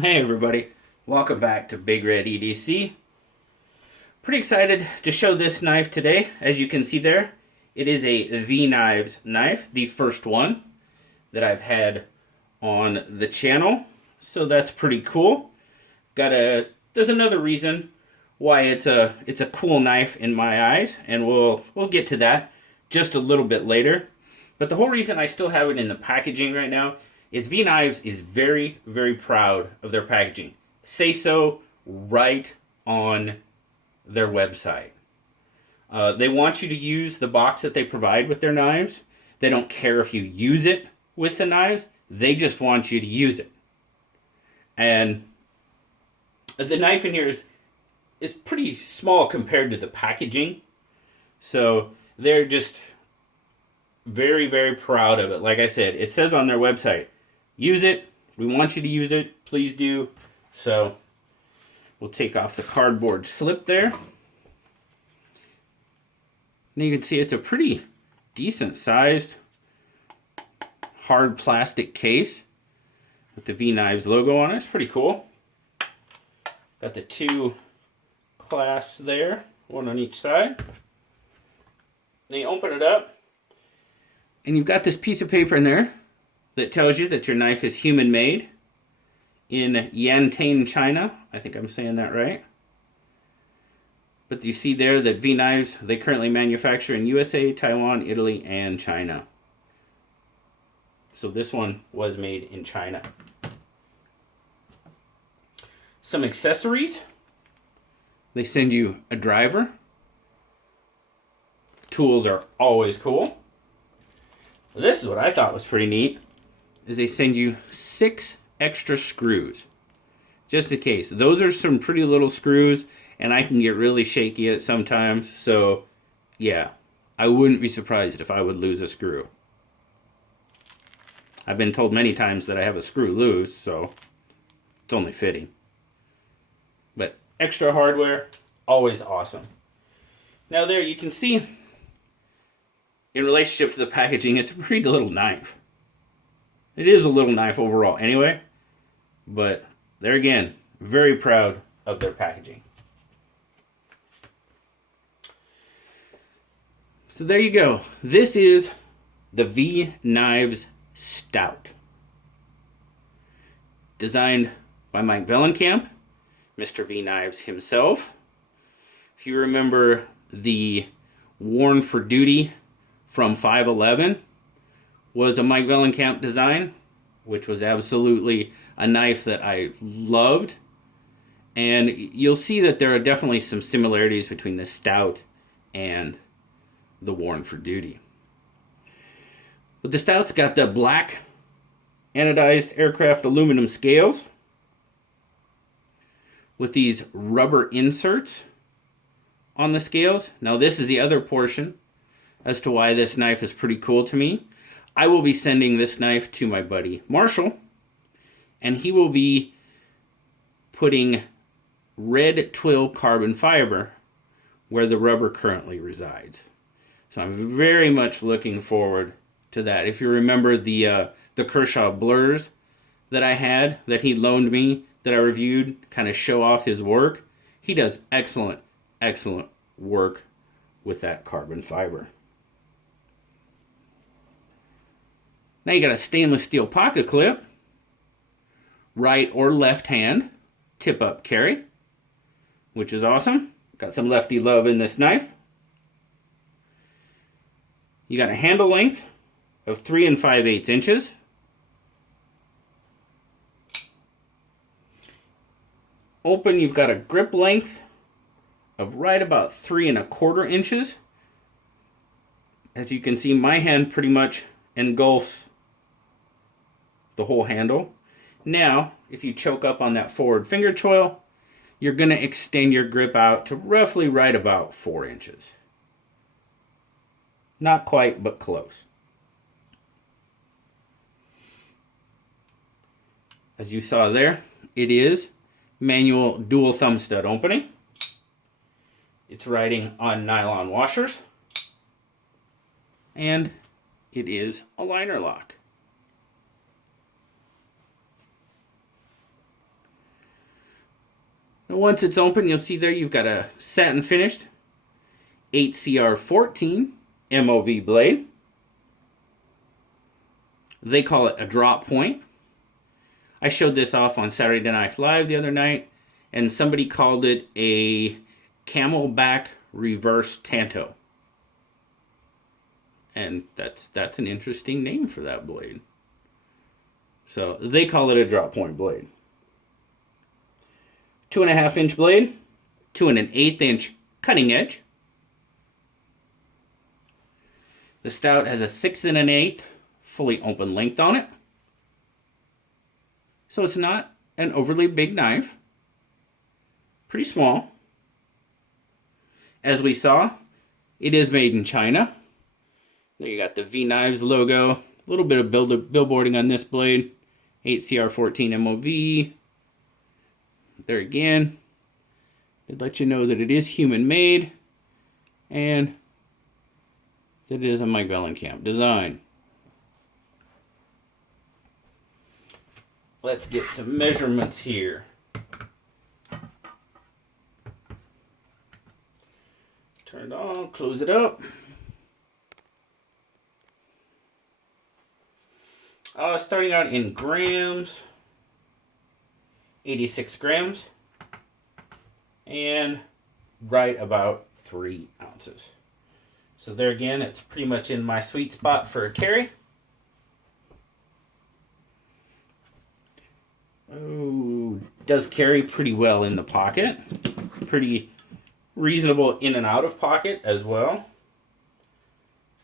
Hey everybody, welcome back to Big Red EDC. Pretty excited to show this knife today. As you can see there, it is a V-Nives knife, the first one that I've had on the channel. So that's pretty cool. There's another reason why it's a cool knife in my eyes, and we'll get to that just a little bit later. But the whole reason I still have it in the packaging right now is V-Nives is very, very proud of their packaging. Say so right on their website. They want you to use the box that they provide with their knives. They don't care if you use it with the knives. They just want you to use it. And the knife in here is pretty small compared to the packaging. So they're just very, very proud of it. Like I said, it says on their website, use it. We want you to use it. Please do. So we'll take off the cardboard slip there. And you can see it's a pretty decent sized hard plastic case with the V-Nives logo on it. It's pretty cool. Got the two clasps there, one on each side. Then you open it up, and you've got this piece of paper in there that tells you that your knife is human made in Yantian, China. I think I'm saying that right. But you see there that V-Nives, they currently manufacture in USA, Taiwan, Italy, and China. So this one was made in China. Some accessories. They send you a driver. Tools are always cool. This is what I thought was pretty neat, is they send you 6 extra screws. Just in case. Those are some pretty little screws, and I can get really shaky at sometimes. So, yeah, I wouldn't be surprised if I would lose a screw. I've been told many times that I have a screw loose, so it's only fitting. But extra hardware, always awesome. Now there you can see, in relationship to the packaging, it's a pretty little knife. It is a little knife overall anyway, but there again, very proud of their packaging. So there you go. This is the V-Nives Stout. Designed by Mike Vellenkamp, Mr. V-Nives himself. If you remember the Worn for Duty from 511 was a Mike Vellenkamp design, which was absolutely a knife that I loved. And you'll see that there are definitely some similarities between the Stout and the Worn for Duty. But the Stout's got the black anodized aircraft aluminum scales with these rubber inserts on the scales. Now this is the other portion as to why this knife is pretty cool to me. I will be sending this knife to my buddy Marshall, and he will be putting red twill carbon fiber where the rubber currently resides. So I'm very much looking forward to that. If you remember the Kershaw blurs that I had, that he loaned me, that I reviewed, kind of show off his work, he does excellent, excellent work with that carbon fiber. Now you got a stainless steel pocket clip, right or left hand, tip up carry, which is awesome. Got some lefty love in this knife. You got a handle length of 3 5/8 inches. Open, you've got a grip length of right about 3 1/4 inches. As you can see, my hand pretty much engulfs the whole handle. Now, if you choke up on that forward finger choil, you're going to extend your grip out to roughly right about 4 inches. Not quite, but close. As you saw there, it is manual dual thumb stud opening. It's riding on nylon washers. And it is a liner lock. And once it's open, you'll see there you've got a satin finished 8CR14 MOV blade. They call it a drop point. I showed this off on Saturday Night Live the other night, and somebody called it a camelback reverse tanto. And that's an interesting name for that blade. So they call it a drop point blade. 2.5 inch blade, 2 1/8 inch cutting edge. The Stout has a 6 1/8 fully open length on it. So it's not an overly big knife. Pretty small. As we saw, it is made in China. There you got the V Nives logo. A little bit of billboarding on this blade. 8CR14 MOV. There again, they let you know that it is human made and that it is a Mike Mellencamp design. Let's get some measurements here. Turn it on, close it up. Starting out in grams, 86 grams, and right about 3 ounces. So there again, it's pretty much in my sweet spot for a carry. Oh, does carry pretty well in the pocket. Pretty reasonable in and out of pocket as well.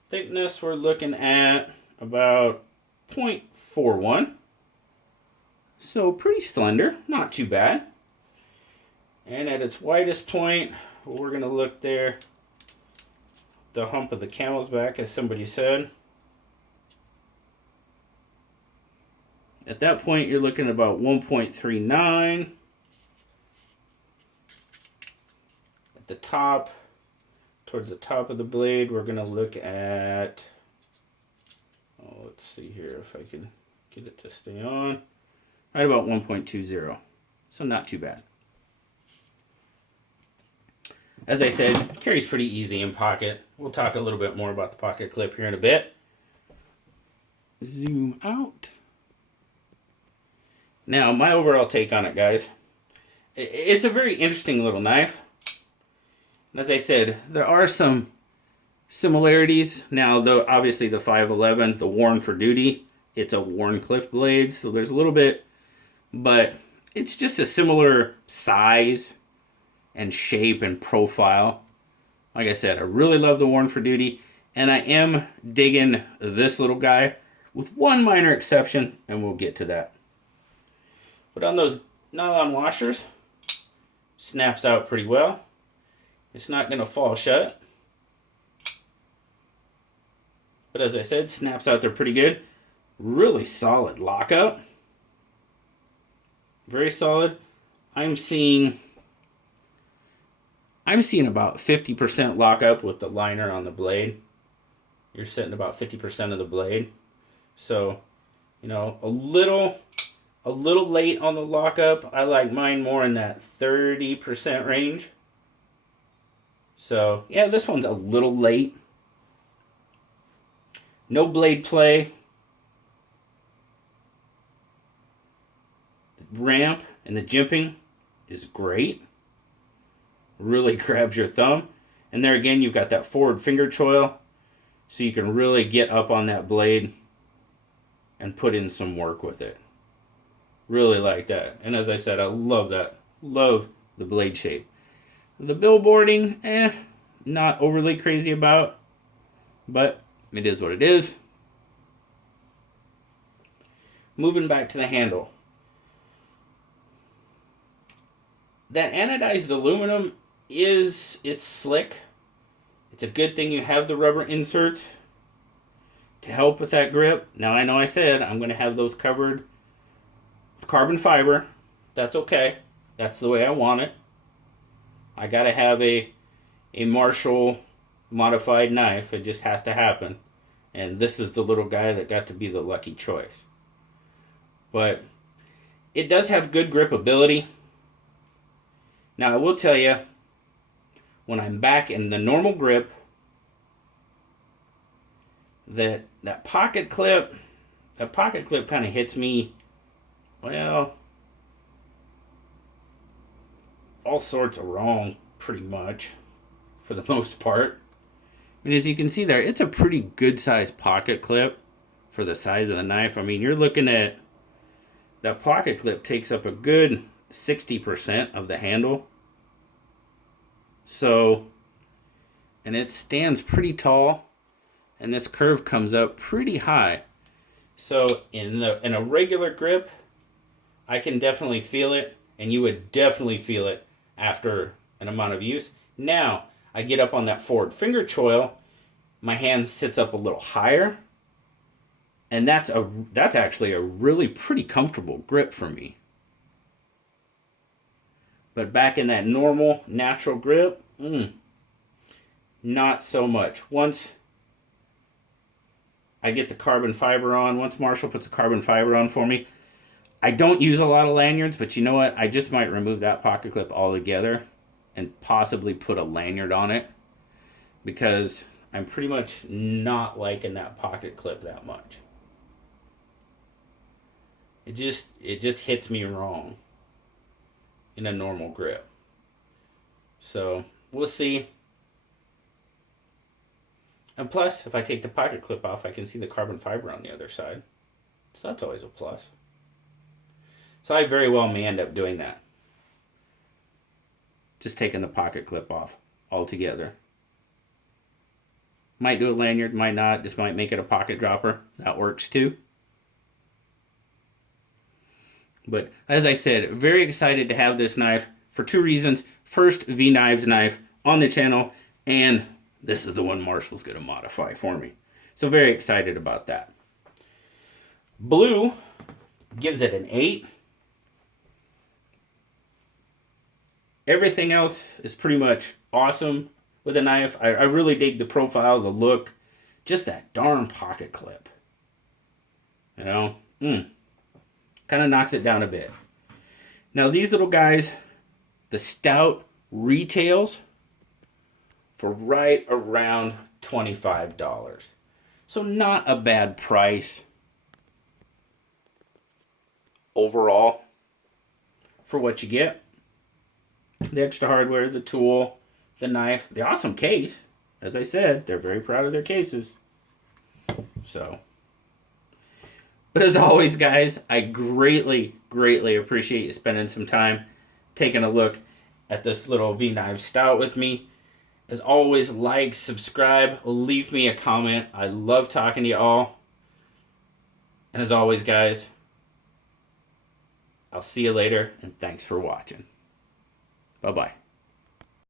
Thickness, we're looking at about 0.41. So pretty slender, not too bad. And at its widest point, we're going to look there, the hump of the camel's back, as somebody said. At that point, you're looking at about 1.39. At the top, towards the top of the blade, we're going to look at, let's see here if I can get it to stay on. Right about 1.20. So not too bad. As I said, carries pretty easy in pocket. We'll talk a little bit more about the pocket clip here in a bit. Zoom out. Now, my overall take on it, guys. It's a very interesting little knife. As I said, there are some similarities. Now, though, obviously the 511, the worn for duty, it's a Wharncliffe blade, so there's a little bit, but it's just a similar size and shape and profile. Like I said, I really love the worn for duty, and I am digging this little guy with one minor exception, and we'll get to that. But on those nylon washers, snaps out pretty well. It's not going to fall shut. But as I said, snaps out there pretty good. Really solid lockup. Very solid. I'm seeing about 50% lockup with the liner on the blade. You're sitting about 50% of the blade. So, you know, a little late on the lockup. I like mine more in that 30% range. So, yeah, this one's a little late. No blade play. The ramp and the jimping is great. Really grabs your thumb. And there again, you've got that forward finger choil, so you can really get up on that blade and put in some work with it. Really like that. And as I said, I love that. Love the blade shape. The billboarding, not overly crazy about, but it is what it is. Moving back to the handle. That anodized aluminum it's slick. It's a good thing you have the rubber inserts to help with that grip. Now I know I said I'm going to have those covered with carbon fiber. That's okay. That's the way I want it. I got to have a Marshall modified knife. It just has to happen. And this is the little guy that got to be the lucky choice. But it does have good grip ability. Now I will tell you, when I'm back in the normal grip, that pocket clip kind of hits me, well, all sorts of wrong, pretty much, for the most part. I mean, as you can see there, it's a pretty good sized pocket clip for the size of the knife. I mean, you're looking at, that pocket clip takes up a good 60% of the handle. So, and it stands pretty tall, and this curve comes up pretty high. So in a regular grip, I can definitely feel it, and you would definitely feel it after an amount of use. Now, I get up on that forward finger choil, my hand sits up a little higher, and that's actually a really pretty comfortable grip for me. But back in that normal, natural grip, not so much. Once I get the carbon fiber on, once Marshall puts a carbon fiber on for me, I don't use a lot of lanyards, but you know what? I just might remove that pocket clip altogether and possibly put a lanyard on it, because I'm pretty much not liking that pocket clip that much. It just hits me wrong in a normal grip. So we'll see. And plus, if I take the pocket clip off, I can see the carbon fiber on the other side. So that's always a plus. So I very well may end up doing that. Just taking the pocket clip off altogether. Might do a lanyard, might not. Just might make it a pocket dropper. That works too. But as I said, very excited to have this knife for two reasons. First, V-Nives knife on the channel, and this is the one Marshall's going to modify for me. So very excited about that. Blue gives it an 8. Everything else is pretty much awesome with a knife. I really dig the profile, the look, just that darn pocket clip. You know, kind of knocks it down a bit. Now these little guys, the Stout retails for right around $25. So not a bad price overall for what you get. The extra hardware, the tool, the knife, the awesome case. As I said, they're very proud of their cases. So, but as always, guys, I greatly, greatly appreciate you spending some time taking a look at this little V-Nives Stout with me. As always, like, subscribe, leave me a comment. I love talking to you all. And as always, guys, I'll see you later, and thanks for watching. Bye-bye.